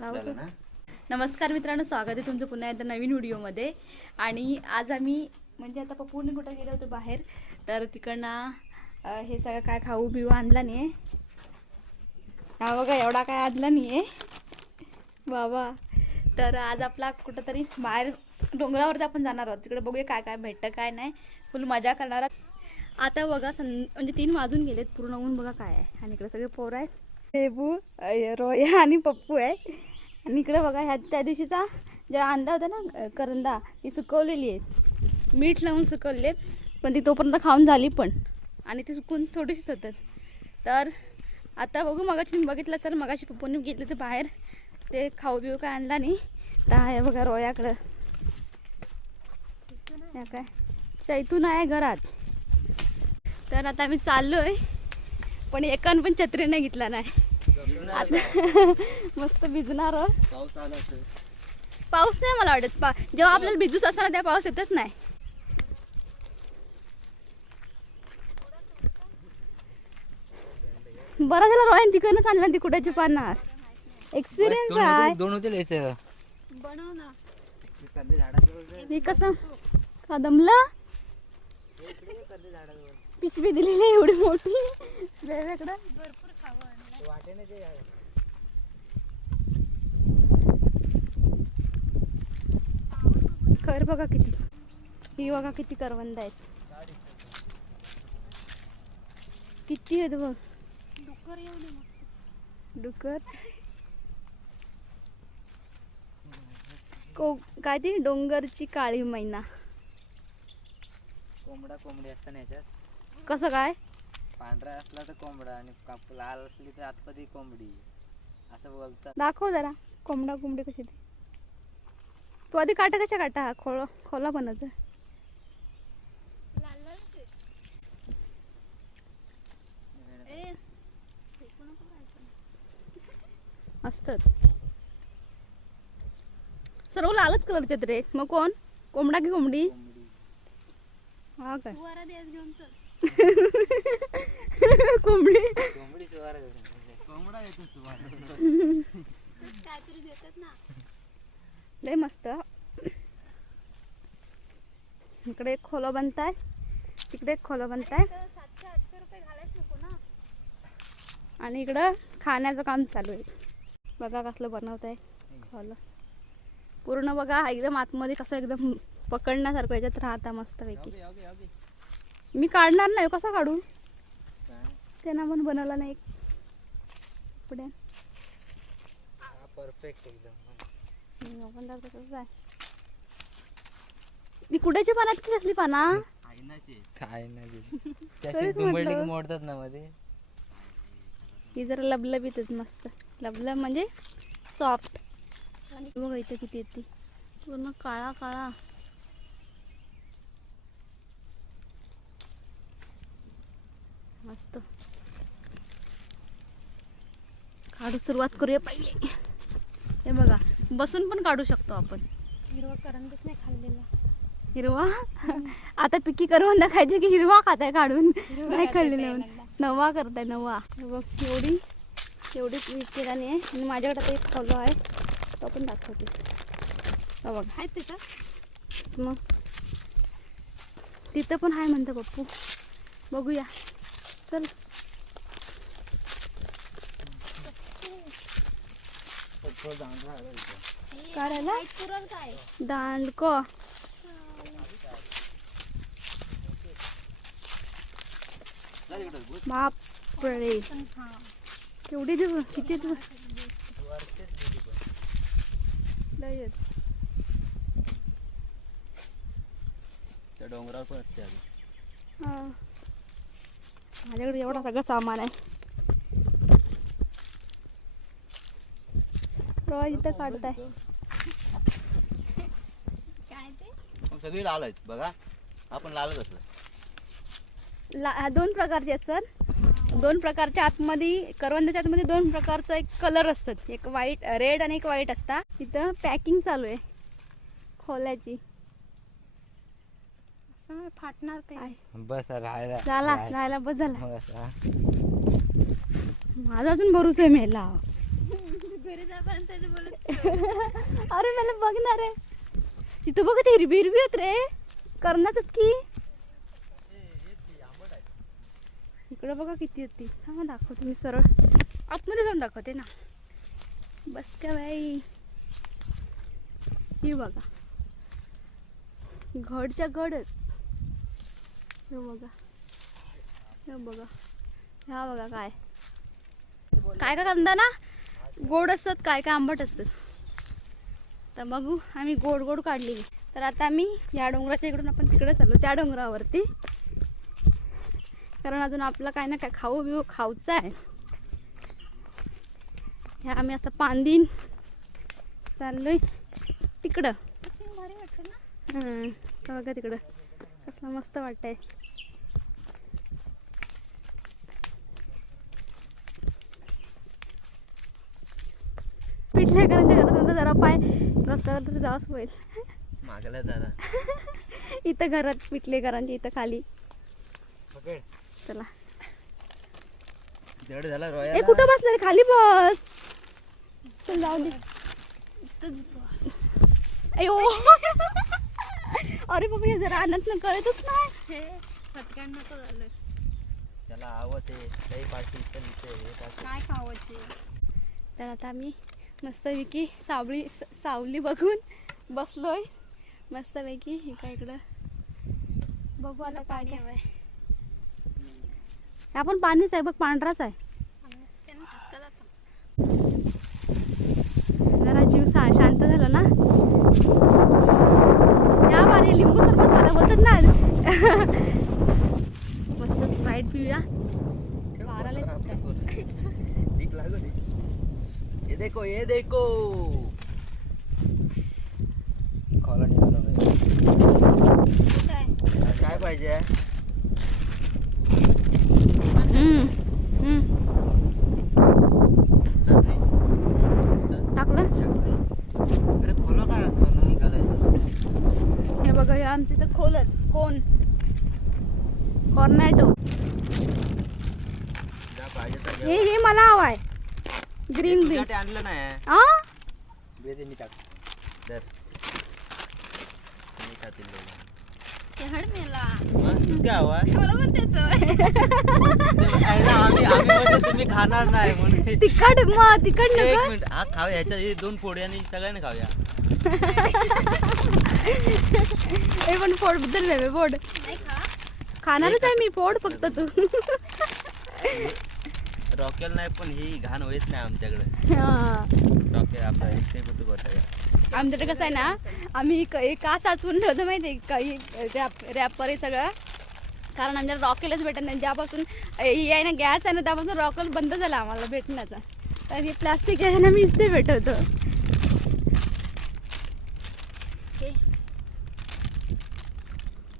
लावतो. ना? नमस्कार मित्रांनो स्वागत आहे तुमचं पुन्हा एकदा नवीन व्हिडिओमध्ये. आणि आज आम्ही म्हणजे आता पप्पूने कुठं गेलो होतो बाहेर तर तिकडनं अं, हे सगळं काय खाऊ बिऊ आणला नाही आहे हा बघा एवढा काय आणला नाही आहे बाबा तर आज आपला कुठंतरी बाहेर डोंगरावरती आपण जाणार आहोत. तिकडे बघूया काय काय भेटतं काय नाही. फुल मजा करणार आहोत. आता बघा सं म्हणजे तीन वाजून गेलेत पूर्ण ऊन बघा काय आहे. आणि इकडे सगळे पोरं आहेत. बेबू रोया आणि पप्पू आहे. आणि इकडे बघा ह्या त्या दिवशीचा जेव्हा अंडा होता ना करंदा ती सुकवलेली आहे. मीठ लावून सुकवले पण ती तोपर्यंत खाऊन झाली पण. आणि ती सुकून थोडीशीच होतात तर आता बघू मगाशी बघितलं सर मगाशी पप्पूने गेले ते बाहेर. ते खाऊ बिऊ काय आणला नाही. तर आहे बघा रोयाकडं. या काय? चैतून आहे घरात. तर आता आम्ही चाललोय. पण एकान पण छत्री नाही घेतला नाही. आता मस्त भिजणार. पाऊस नाही मला वाटत. पा जेव्हा आपल्याला भिजूच असताना त्या पाऊस येतच नाही. बरं झालं रोहन तिकडनं चालला ती पाहणार? एक्सपिरियन्स आहे. दोन बनव ना झाडाचं मी कसं कदमला पिशवी दिलेली आहे एवढी मोठी. वेगवेगळं. वाटेने ते कर बघा किती. ही बघा किती करवंद आहेत. किती आहेत बघ. डुकर को काय ती? डोंगरची काळी मैना. कोंबडा कोंबडी असताना याच्यात. कसं काय? पांढरा असला तर कोंबडा आणि काप लाल असली तर आतमध्ये कोंबडी. असं बोलतात. दाखव जरा. कोंबडा कोंबडी कशी ती? तू आधी काटा कशा काटा? हा खोला खोला बनवत असतात. सर्व लालच कलरचे रे. मग कोण? कोंबडा की कोंबडी? कोंबडी. हा काय? कोंबडी. कोंबडी कोंबडा येतो सुवार लय मस्त. इकडे एक खोलं बनताय. तिकडे एक खोलं बनताय. आणि इकडं खाण्याचं काम चालू आहे. बघा कसलं बनवत आहे खोलं. पूर्ण बघा एकदम आतमध्ये कसं एकदम पकडण्यासारखं याच्यात राहता मस्तपैकी. मी काढणार नाही कसा काढू? त्यांना पण बनवला नाही एक. पुढे. परफेक्ट एकदम. हम्म, आपण तर तसंच आहे. ती कुड्याच्या पानात की असली पाना. मोडतात ना मध्ये. ही जरा लबलबीतच मस्त. लबलब म्हणजे सॉफ्ट आणि बघा इथं किती येते पूर्ण काळा काळा. मस्त. काढू सुरुवात करूया पहिले. हे बघा बसून पण काढू शकतो आपण. हिरवा करंदच नाही खाल्लेला. हिरवा? आता पिकी करवंदा खायचे की हिरवा खाताय काढून? नाही खाल्लेलं. नवा करताय नवा. हे बघ एवढी पीस केल्याने आहे. आणि माझ्याकडे आता एक फॉलो आहे. तो पण दाखवते. हा बघ. आहेत त्याच्यात मग. तिथं पण आहे म्हणतं पप्पू. बघूया. चल काय दांडक बापरे पण केवढी दिवस किती दिवस. त्या डोंगरावर पण असते. हा. माझ्याकडे एवढा सगळं सामान आहे. रोज इथं काढताय. काय ते? मग सगळी लाल आहेत बघा. आपण लालच असलं. ला हा दोन प्रकारचे असतात दोन प्रकारच्या आतमध्ये करवंदाच्या आतमध्ये दोन प्रकारचा एक कलर असतात एक व्हाईट रेड आणि एक व्हाईट असतात तिथं पॅकिंग चालू आहे. खोल्याची. असं फाटणार काय? बस राहायला. झाला राहाय- जायला बस झाला. बस, हा. माझा अजून भरूच आहे मेला. घरी जापर्यंत बोलत अरे मला बघणार आहे. तिथं बघ ते हिरवी हिरवी होत रे. करणाच की? इकडं बघा किती होती हा दाखवते मी सरळ. आतमध्ये जाऊन दाखवते ना. बस का बाई. ही बघा. घडच्या घडच हे बघा. हे बघा. ह्या बघा काय. काय काय करता ना? गोड असतात काय काय आंबट असतात. तर बघू आम्ही गोड गोड काढलेली. तर आता आम्ही या डोंगराच्या इकडून आपण तिकडे चाललो त्या डोंगरावरती. कारण अजून आपलं काय ना काय खाऊ बिऊ खाऊचं आहे. ह्या आम्ही आता पांदीन चाललोय तिकडं. भारी वाटतं ना? हं, बघा तिकडं. कसलं मस्त वाटतंय. पिठलेकरांच्या घरात जरा पाय रस्त्यावर तरी जावंच होईल. मागला दादा इथं घरात पिठलेकरांच्या इथं खाली. चला. जड झाला ए कुठं बसले रे? खाली बस. चल जाऊ दे. इथंच बस. अयो. अरे बाबा हे जरा आनंद कळतच नाही. हे नको झालं त्याला आवत आहे. काही पाठी. काय खावायचे तर आता आम्ही मस्तपैकी सावळी स- सावली बघून बसलोय. मस्तपैकी हे काय इकडं? बघू आता पाणी काय हवंय आपण पाणीच आहे बघ पांढराच आहे. जरा जीव सा शांत झालं ना? या बारी लिंबू सरबत झालं बोलतात ना मस्त स्प्राईट पिऊया वाराला सुटलाय ठीक लागू दे. ये देखो ये देखो। काय पाहिजे हे बघा आमच्या इथं खोलत. कोण? कॉर्नॅटो तर हे हे मला हवाय. ग्रीन ग्रीन तुझ्यासाठी आणलं नाही. आ? टाक. दर. मी खातील मेला तुम्ही खाणार नाही म्हणून. तिखट मग तिखट नको. मिनिट हा खाऊ ह्याच्या हे दोन पोळी आणि सगळ्यांनी खाऊया. हे पण फोडबद्दल वेगळे खा. खाणारच आहे मी फोड फक्त तू. रॉकेल नाही पण ही घाण होईत नाही आमच्याकडे. हा. रॉकेल आपला एकशे कुठे आमच्याकडे कसं आहे ना आम्ही क- हे का साचवून ठेवतो माहिती आहे काही रॅप रॅपर हे सगळं. कारण आमच्याला रॉकेलच भेटत नाही. ज्यापासून ही आहे ना गॅस आहे ना त्यापासून रॉकेल बंद झाला आम्हाला भेटण्याचा. तर हे प्लास्टिक आहे ना मी इथे भेटवतो.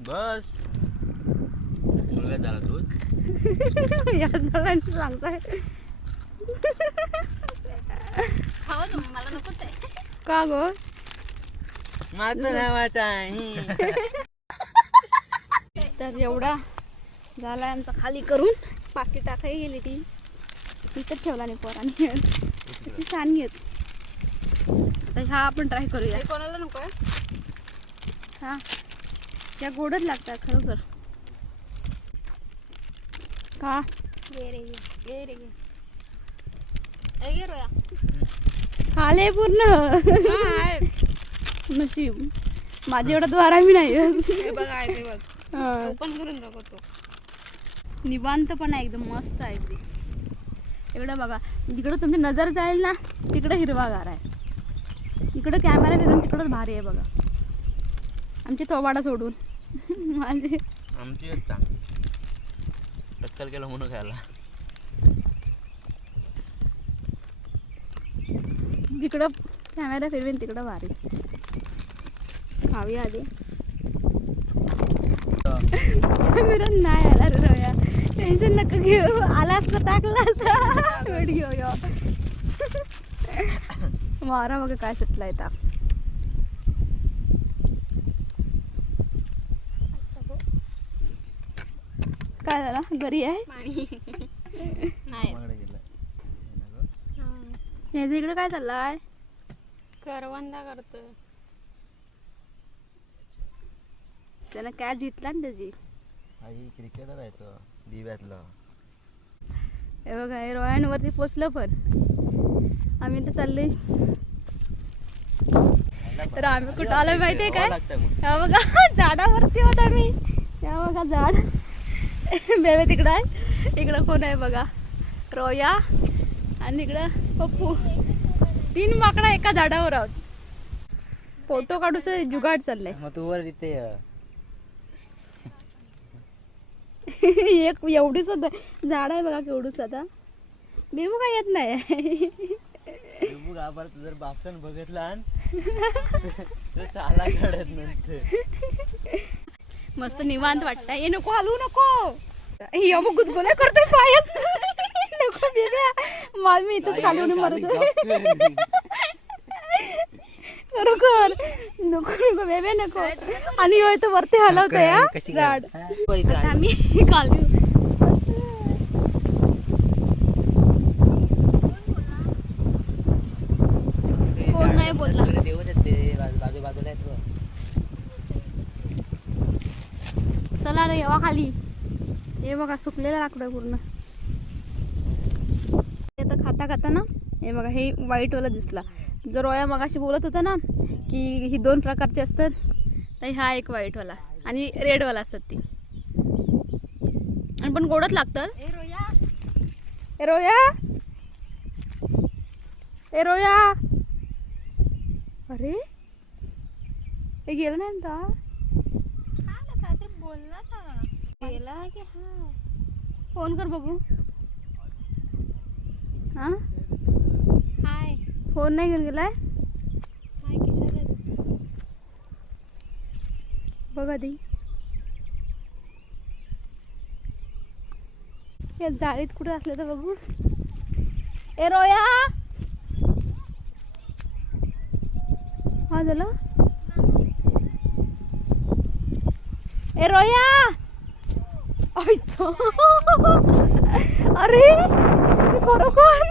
बस. मुलगा झाला तू? या सगळ्यांचं सांगताय. खावा तुम्ही मला नकोच आहे. का गो? माझं नावाचं आहे. तर एवढा झाला आमचा खाली करून. पाकी टाकाय गेली ती. इथं ठेवला नाही पोरांनी. अशी छान येत तर ह्या आपण ट्राय करूया. हे कोणाला नको आहे? हा. त्या गोडच लागतात खरोखर. का? खाले पूर्ण. नशीब. माझ्या एवढा द्वारा मी नाही. हे बघ आहे ते बघ. हा. ओपन करून दाखवतो निवांत पण आहे एकदम मस्त आहे अगदी इकडं बघा जिकडं तुमची नजर जाईल ना तिकडं हिरवागार आहे. इकडं कॅमेरा फिरून तिकडंच भारी आहे बघा. आमची थोबाडा सोडून. माझे आमची टक्कल केलं म्हणून खायला. जिकडं कॅमेरा फिरवेन तिकडं भारी खाऊया आधी. कॅमेरा नाही आला रे रोया. टेन्शन नका घेऊ. आला असता टाकला असता. व्हिडिओ मारा बघा काय सुटला येतात काय झालं घरी आहे पाणी नाही हा. याच्या इकडे काय चाललंय करवंदा करतोय त्यानं कॅच घेतला ना त्याची आई क्रिकेटर आहे तो दिव्यातला हे बघा हे रोयांवरती पोचलं पण आम्ही तर चाललोय तर आम्ही कुठं आलोय माहितीये काय हा बघा झाडावरती होत आम्ही या बघा झाड बेबे तिकडं आहे. इकडं कोण आहे बघा? रोया आणि इकडं पप्पू. तीन माकडा एका झाडावर आहोत. फोटो काढूचं जुगाड चाललंय. मग तू वर इथे. एक एवढीच झाड आहे बघा केवढूच आता. बेबू काय येत नाही. गाभार जर बापसन बघितला तर चाला काढत नंतर. मस्त निवांत वाटतंय. हे नको हलवू नको. हे अमुक गुदगुल्या करतोय पायच नको बेब्या मला मी इथंच घालून मरत खरोखर नको नको. बेबे नको. आणि वरती हलवतोय हा. झाड आम्ही काढू कोण नाही बोलला. सगळे देवच आहेत ते बाजू बाजू बाजूला आहेत बघ. चला रे येवा खाली. हे बघा सुकलेलं लाकडं पूर्ण. हे आता खाता खाता ना हे बघा हे white वाला दिसला. जर रोया मगाशी बोलत होता ना की ही दोन प्रकारची असतात तर हा एक white वाला आणि red वाला असतात ती. आणि पण गोडच लागतात. ए रोया. ए रोया. ए रोया. अरे. हे गेलं नाही बोलला का गेला की हा? फोन कर बघू हा? हाय फोन नाही घेऊन गेलाय हाय किशोर. बघ आधी या जाळीत कुठे असलं तर बघू ए रोया। हा झालं ए रोया आईचं. अरे खरोखर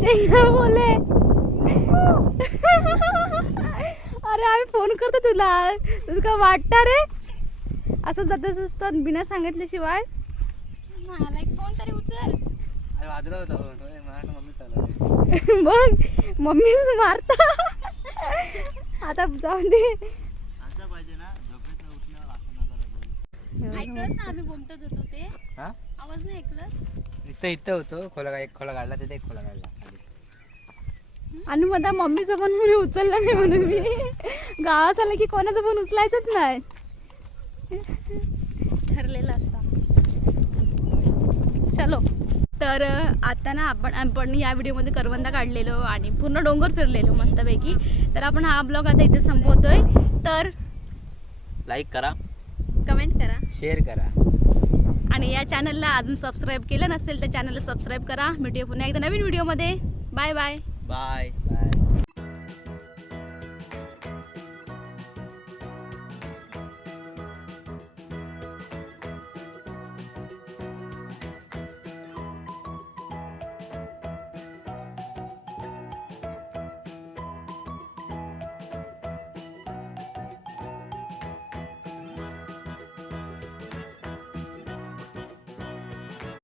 शेंगा बोले अरे आम्ही फोन करतो तुला. तुझं काय वाटतं रे असं जातच असतं बिना सांगितल्याशिवाय? मला एक फोन तरी उचल. चालवते. मग मम्मी मारता. आता जाऊन दे. असं पाहिजे ना झोपेतनं उठल्यावर ना आम्ही बोमटत होतो ते? हा? आवाज नाही ऐकलं इथं इथं होतो. खोला एक खोला काढला तिथे एक खोला काढला. खाली. आणि आता मम्मीचं पण मुली उचललं नाही म्हणून मी. गावात आलं की कोणाचं पण उचलायचंच नाही. ठरलेलं असतं. चलो. तर आता ना आपण आपण या व्हिडिओमध्ये करवंदा काढलेलो आणि पूर्ण डोंगर फिरलेलो मस्तपैकी. तर आपण हा ब्लॉग आता इथे संपवतोय. तर लाईक करा. कमेंट करा. शेअर करा. आणि या चॅनलला अजून सबस्क्राईब केलं नसेल तर चॅनलला सबस्क्राईब करा. भेटूया पुन्हा एकदा नवीन व्हिडिओमध्ये. Bye bye. बाय